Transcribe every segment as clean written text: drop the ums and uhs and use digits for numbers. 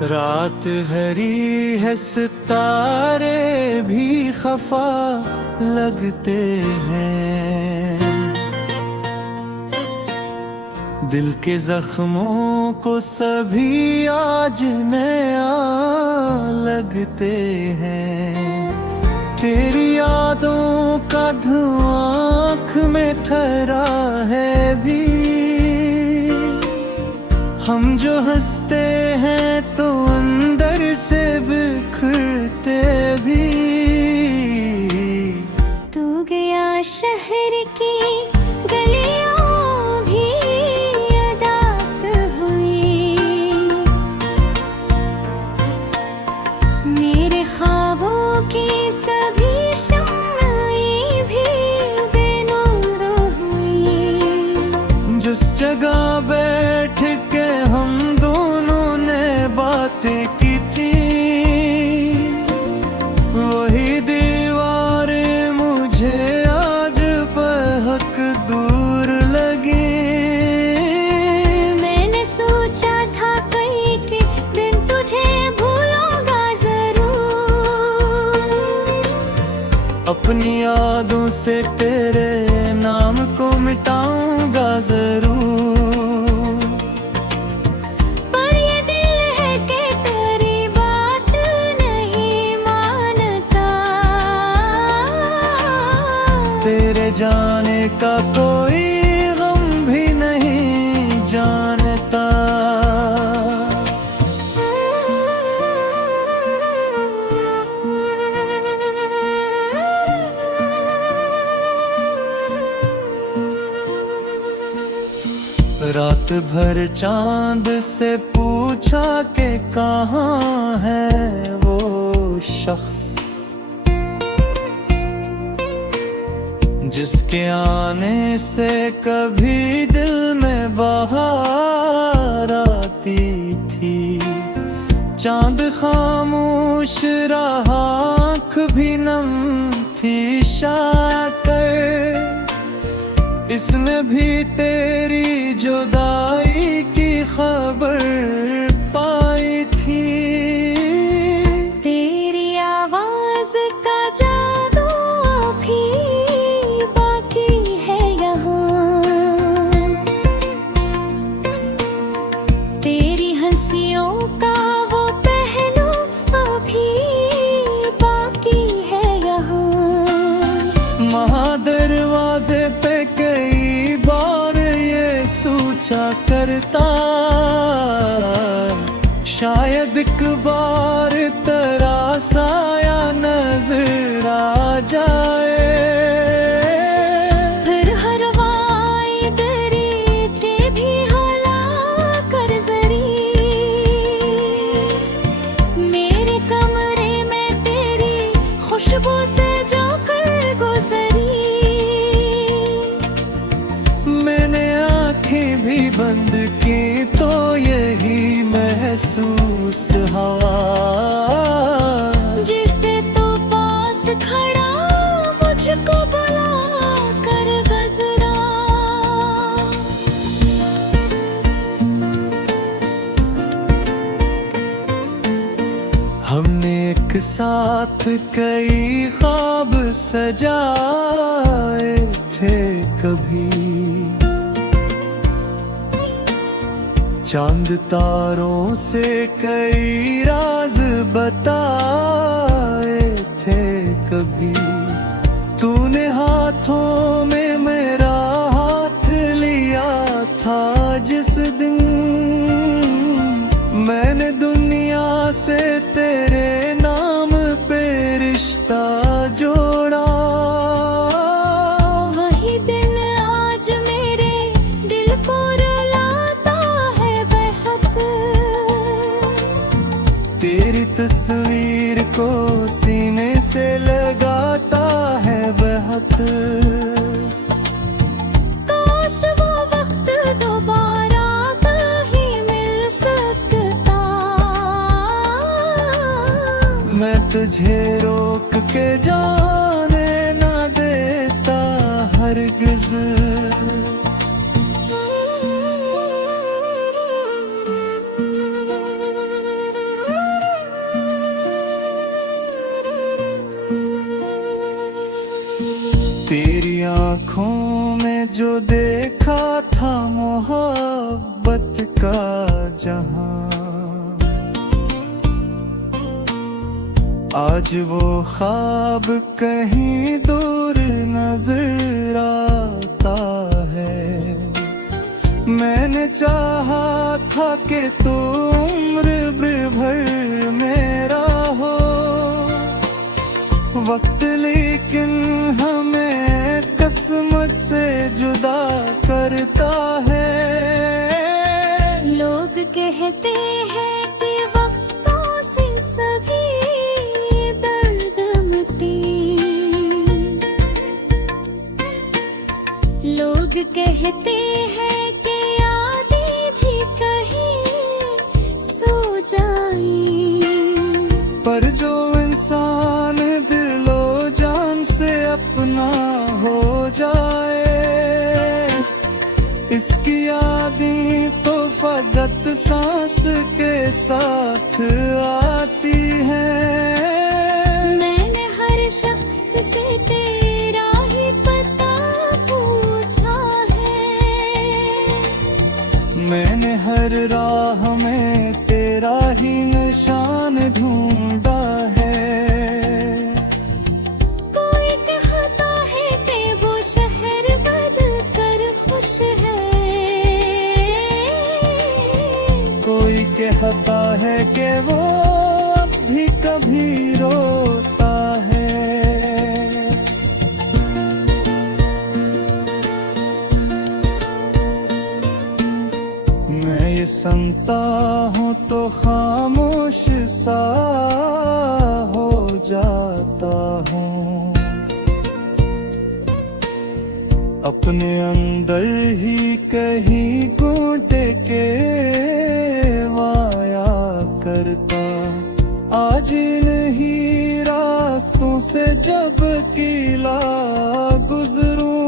रात हरी है, सितारे भी खफा लगते हैं। दिल के जख्मों को सभी आज नया लगते हैं। तेरी यादों का धुआं आँख में ठहरा है भी। हम जो हंसते हैं तो अंदर से बिखरते भी। तू गया शहर की गलियां भी अदास हुई। मेरे ख्वाबों की सभी शम्में भी बेनूर हुई। जिस जगह बैठ के हम दोनों ने बातें की थी, वही दीवारें मुझे आज बहुत दूर लगी। मैंने सोचा था कई के दिन तुझे भूलूंगा जरूर। अपनी यादों से तेरे नाम को मिटाऊंगा जरूर। तेरे जाने का कोई गम भी नहीं जानता। रात भर चांद से पूछा कि कहाँ है वो शख्स, जिसके आने से कभी दिल में बहार आती थी। चांद खामोश रहा, आँख भी नम थी शाकर। इसने भी तेरी जुदाई की खबर पाई थी। तेरी आवाज का जादू भी तेरी हंसियों का वो पहलू अभी बाकी है यहाँ। महादरवाजे पे कई बार ये सोचा करता, शायद एक बार तेरा साया नजर आ जाए। खुशबू से जो कर गुजरी, मैंने आँखें भी बंद की तो यही महसूस हवा, जिसे तो पास खड़ा मुझको बुला कर गुजरा। हमने एक साथ कई ख्वाब सजाए थे कभी। चांद तारों से कई राज बताए थे कभी। तूने हाथों में मेरा हाथ लिया था जिस दिन, मैंने दुनिया से तेरे नाम पे रिश्ता जोड़ा। वही दिन आज मेरे दिल को रुलाता है बेहद। तेरी तस्वीर को सीने से लगाता है बहुत। काश वो वक्त दोबारा कहीं मिल सकता। मैं तुझे रोक के जाने ना देता हरगिज़। जो देखा था मोहब्बत का जहां, आज वो ख्वाब कहीं दूर नजर आता है। मैंने चाहा था कि तू उम्र भर मेरा हो, वक्त लेकिन हमें किस्मत से जुदा करता है। लोग कहते हैं कि वक्तों से सभी दर्द मिटे, लोग कहते हैं कि यादें भी कहीं सो जाएं, पर जो इंसान दिलो जान से अपना हो जाए, इसकी यादें तो फकत सांस के साथ आती हैं। मैंने हर शख्स से तेरा ही पता पूछा है, मैंने हर राह में तेरा ही निशान ढूंढा है। कोई कहता है कि वो शहर बदल कर खुश है, कोई कहता है कि वो अब भी कभी रोता है। मैं ये सुनता हूँ तो खामोश सा हो जाता हूँ, अपने अंदर ही कहीं घूंटे के वाया करता। आज इन्हीं रास्तों से जब किला गुजरूं,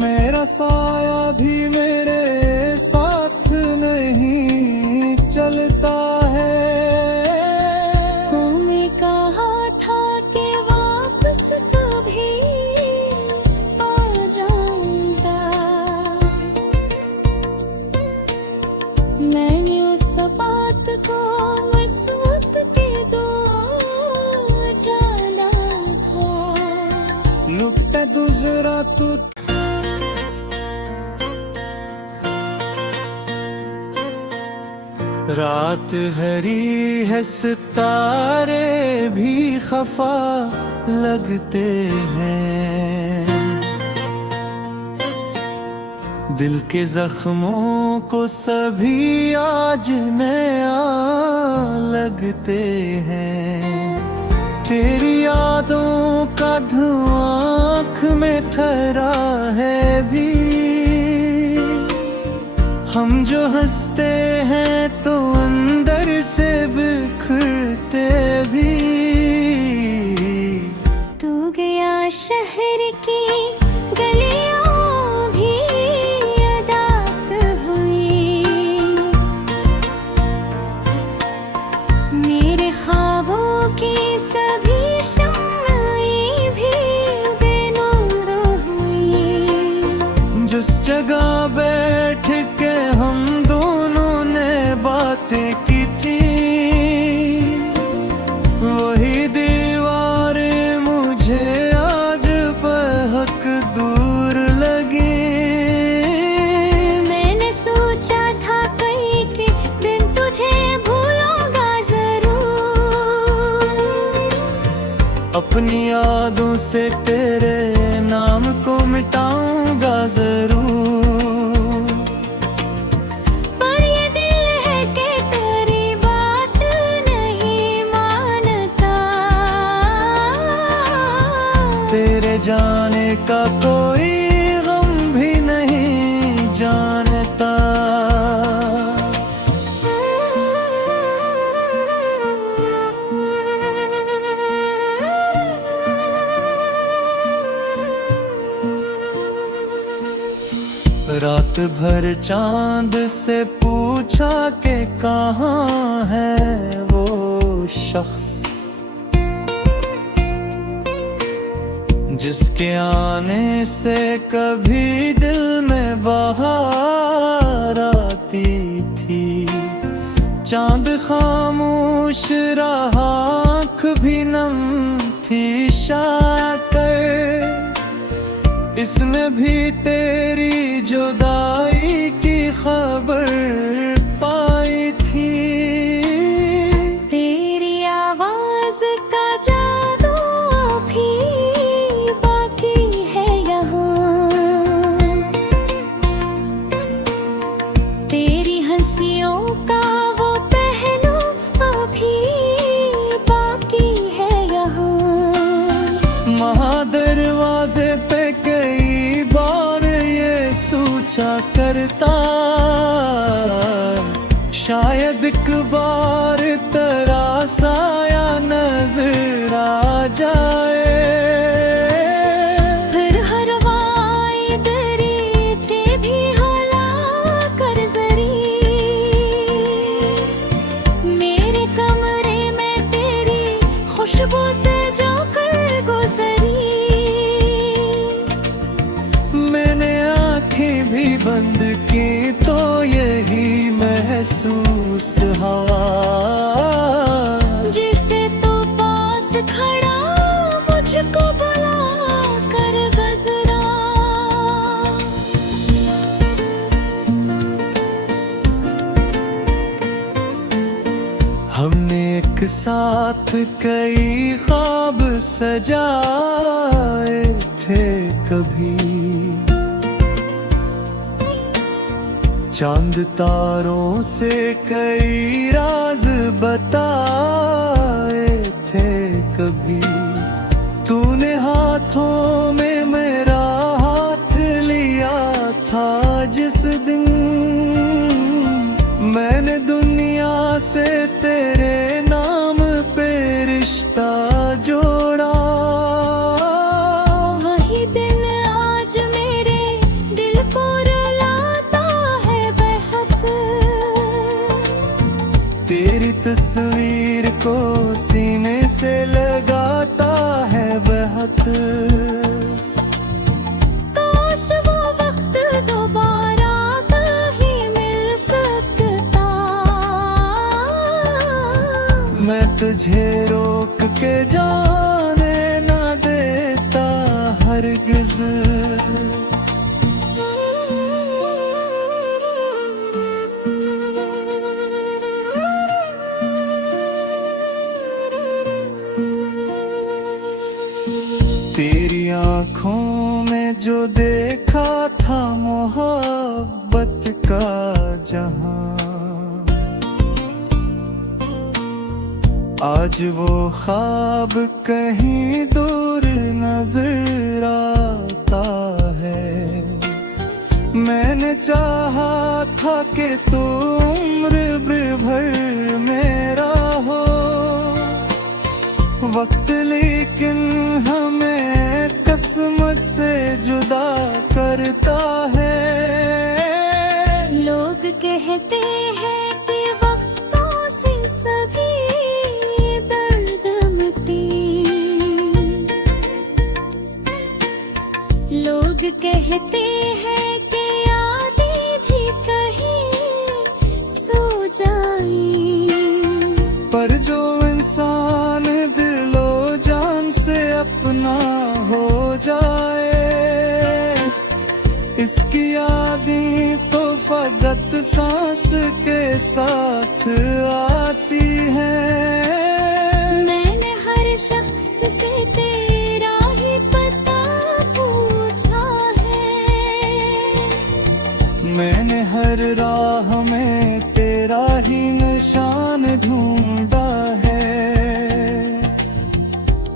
मेरा साया भी मेरे साथ नहीं चलता है। तुम्हें कहा था कि वापस कभी आ जाऊंगा, मैंने उस बात को उस वक्त के दो जाना था। नुक्ता दूसरा तू रात हरी है, सितारे भी खफा लगते हैं, दिल के जख्मों को सभी आज नया लगते हैं। तेरी यादों का धुआं आँख में ठहरा है भी, हम जो हंसते हैं तो अंदर से बिखरते भी। तू गया शहर की गलियां भी अदास हुई, मेरे ख्वाबों की सभी शम्में भी बेनूर हुई। जिस जगह बैठ के हम दोनों ने बातें की थी, वही दीवारें मुझे आज बहुत दूर लगी। मैंने सोचा था कई के दिन तुझे भूलूंगा जरूर, अपनी यादों से तेरे नाम को मिटाऊंगा जरूर। पर ये दिल है कि तेरी बात नहीं मानता, तेरे जाने का कोई गम भी नहीं जानता। रात भर चांद से पूछा कि कहाँ है वो शख्स जिसके आने से कभी दिल में बहार आती थी। चांद खामोश रहा, आँख भी नम थी शाकर, इसने भी तेरी जुदाई की खबर पाई थी। तेरी आवाज का जादू अभी बाकी है यहाँ, तेरी हंसियों का वो पहलू अभी बाकी है यहाँ। महादरवाजे पे कई बार ये सोचा करता, शायद एक बार तेरा साया नजर आ जाए। फिर हर वाई दरीचे भी हला कर जरी, मेरे कमरे में तेरी खुशबू से जो कर गुजरी। मैंने आंखें भी बंद की तो यही महसूस हुआ, जिसे तू पास खड़ा मुझको बुला कर गुजरा। हमने एक साथ कई ख्वाब सजाए थे कभी, चांद तारों से कई राज बताए थे कभी। तूने हाथों में मेरा हाथ लिया था जिस दिन, मैंने दुनिया से तेरे नाम पे रिश्ता जोड़ा। वही दिन आज मेरे दिल को रुलाता है बेहद, तेरी तस्वीर को सीने से लगाता है बहुत। काश वो वक्त दोबारा कहीं मिल सकता, मैं तुझे रोक के जाने ना देता हरगिज़। तेरी आँखों में जो देखा था मोहब्बत का जहां, आज वो ख्वाब कहीं दूर नजर आता है। मैंने चाहा था कि तू उम्र भर मेरा हो, वक्त लेकिन हमें किस्मत से जुदा करता है। लोग कहते हैं कि वक्तों से सभी दर्द मिटी, लोग कहते हैं कि यादें भी कहीं सो जाई, पर जो इंसान दिलो जान से अपना हो जाए, इसकी यादें तो फकत सांस के साथ आती हैं। मैंने हर शख्स से तेरा ही पता पूछा है, मैंने हर राह में तेरा ही निशान ढूंढा है।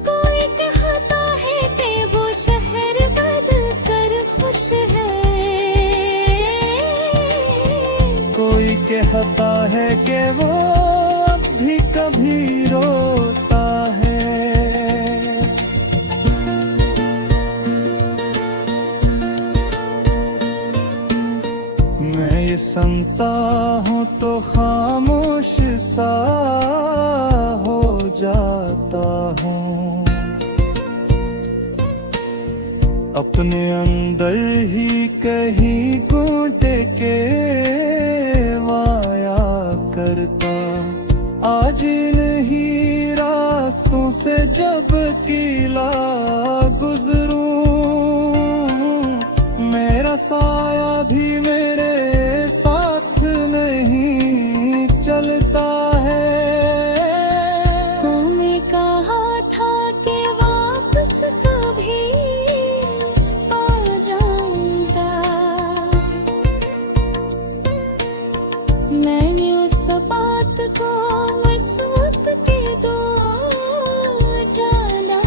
कोई कहता है कि वो शहर बदल कर खुश है, कोई कहता है कि वो अब भी कभी रोता है। मैं ये सुनता हूँ तो खामोश सा हो जाता हूँ, अपने अंदर ही कहीं घूंटे के वाया करता। आज इन्हीं रास्तों से जब किला गुजरूं, मेरा साया भी मेरे साथ नहीं चलता है। तुम्हें कहा था कि वापस कभी आ जाऊंगा, मैंने उस बात को उस वक्त के दो जाना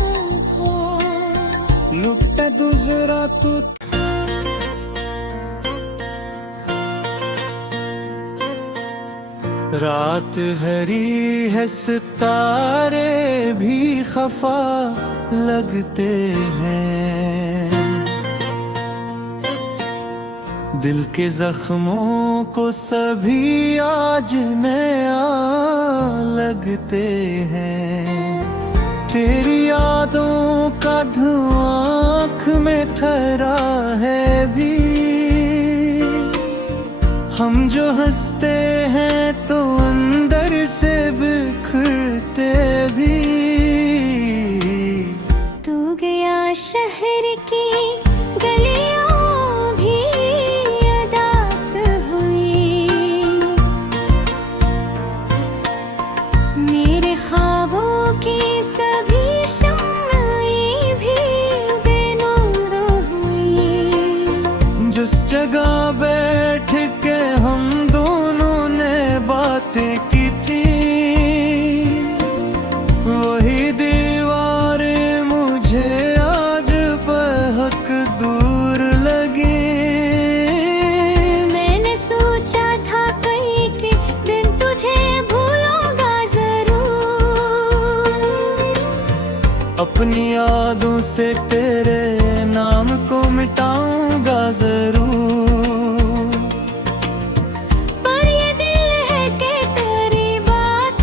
था। लुकता दूसरा तू रात हरी है, सितारे भी खफा लगते हैं। दिल के जख्मों को सभी आज नया लगते हैं। तेरी यादों का धुआं आँख में ठहरा है भी। हम जो हंसते हैं तो अंदर से बिखरते भी। तू गया शहर की गलियां भी अदास हुई, मेरे ख्वाबों की सभी शम्में भी बेनूर हुई। जिस जगह बैठ के हम दोनों ने बातें की थी, वही दीवारें मुझे आज बहुत दूर लगी। मैंने सोचा था कई के दिन तुझे भूलूंगा जरूर, अपनी यादों से तेरे नाम को मिटाऊंगा जरूर। पर ये दिल है कि तेरी बात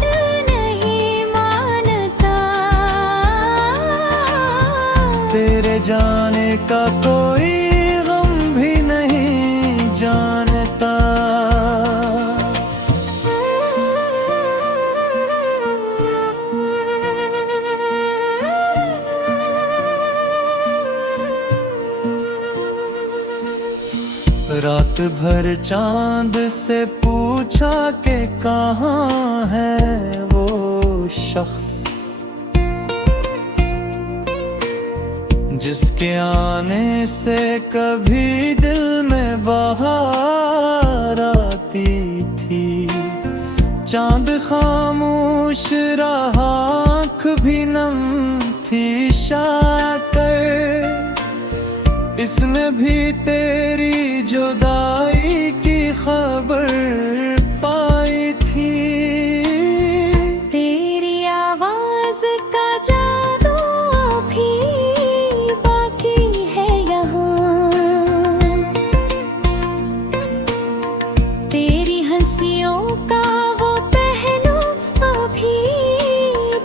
नहीं मानता। तेरे जाने का कोई गम भी नहीं जानता। रात भर चांद से पूछा कि कहाँ है वो शख्स, जिसके आने से कभी दिल में बहार आती थी। चांद खामोश रहा, आँख भी नम थी शाकर। इसने भी तेरी जुदाई की खबर पाई थी। तेरी आवाज का जादू भी बाकी है यहाँ, तेरी हंसियों का वो पहलू अभी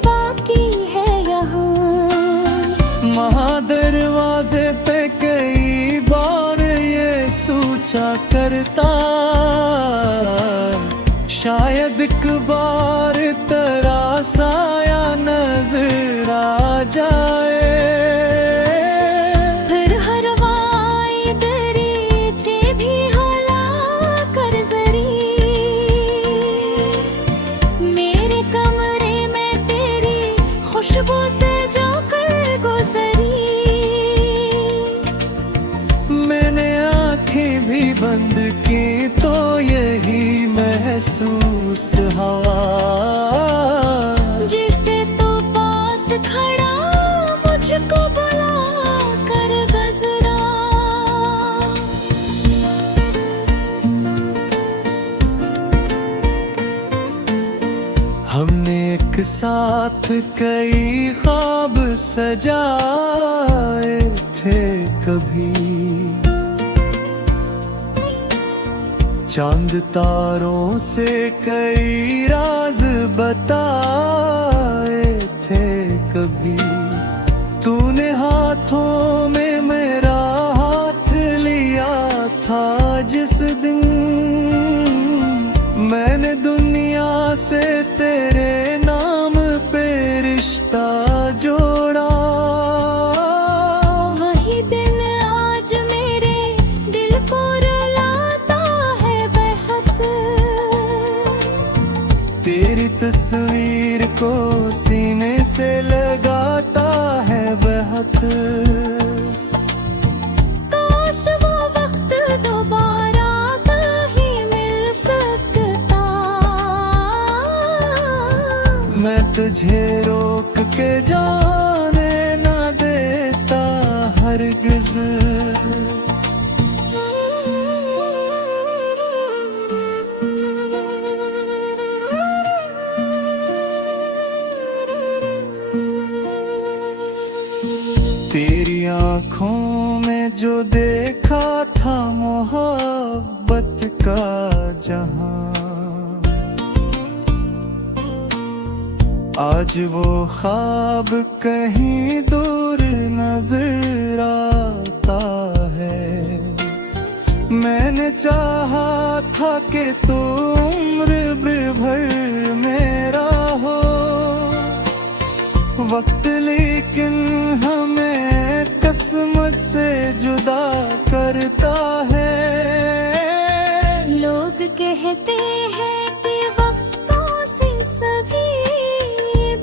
बाकी है यहाँ। महादरवाजे पे कई बार ये सोचा करता, शायद एक बार तेरा साया नजर आ जाए। फिर हर वाई दरीचे भी होला कर जरी, मेरे कमरे में तेरी खुशबू से जो कर गुजरी। मैंने आंखें भी बंद की तो यही महसूस हवा, जिसे तो पास खड़ा मुझको बुला कर गजरा। हमने एक साथ कई ख्वाब सजाए थे कभी। चांद तारों से कई राज बताए थे कभी। तूने हाथों में मेरा को सीने से लगाता है बहक। काश वो वक्त दोबारा कहीं मिल सकता। मैं तुझे रोक के जाने ना देता हरगिज़। तेरी आँखों में जो देखा था मोहब्बत का जहां, आज वो ख्वाब कहीं दूर नजर आता है। मैंने चाहा था कि तू उम्र भर मेरा हो वक्त, लेकिन हमें किस्मत से जुदा करता है। लोग कहते हैं कि वक्तों से सभी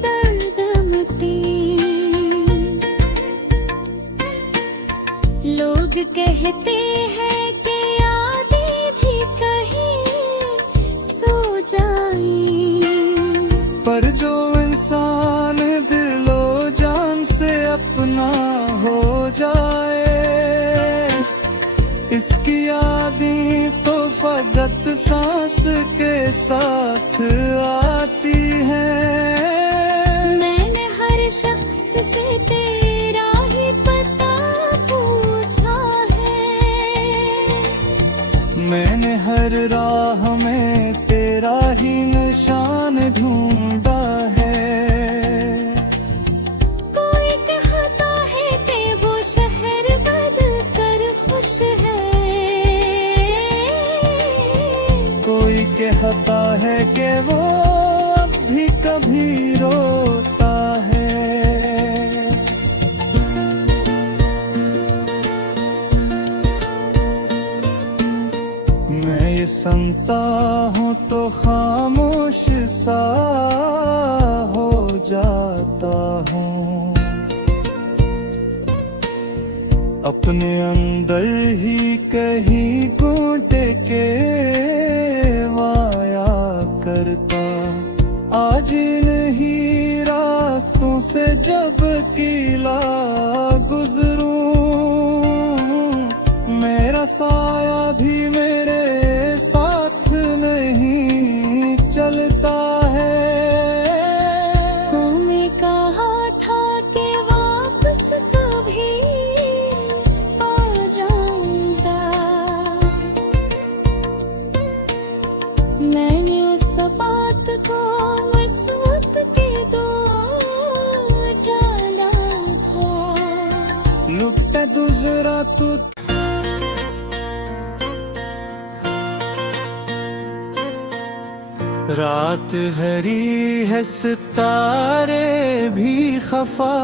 दर्द मिटी। लोग कहते हैं कि यादें भी कहीं सो जाई। पर जो इंसान दिलो जान से अपना हो जाए, इसकी यादें तो फकत सांस के साथ आती हैं। मैंने हर शख्स से तेरा ही पता पूछा है। मैंने हर राह में तेरा ही निशान ढूंढा है। कोई कहता है कि वो शहर बदल कर खुश है। कोई कहता है कि वो अब भी कभी रोता है। मैं ये सुनता हूँ तो खामोश सा हो जाता हूँ। अपने अंदर ही कहीं घूंटे के वाया करता। आज इन्हीं रास्तों से जब किला गुजरूं, मेरा साया भी मेरे साथ नहीं चलता है। तूने कहा था कि वापस कभी आ जाऊंगा। मैंने उस बात को उस वक्त के दो जाना था। लुकता दूसरा तू रात हरी है, सितारे भी खफा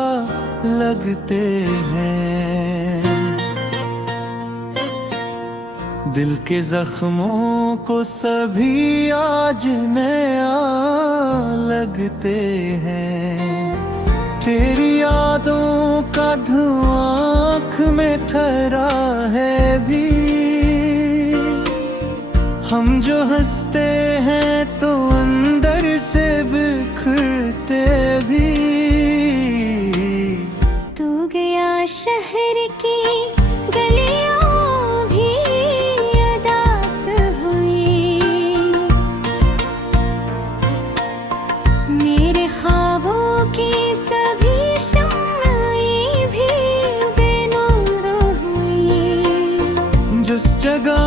लगते हैं। दिल के जख्मों को सभी आज नया लगते हैं। तेरी यादों का धुआं आँख में ठहरा है भी। हम जो हंसते हैं तो अंदर से बिखरते भी। तू गया शहर की गलियां भी अदास हुई। मेरे ख्वाबों की सभी शम्में भी बेनूर हुई। जिस जगह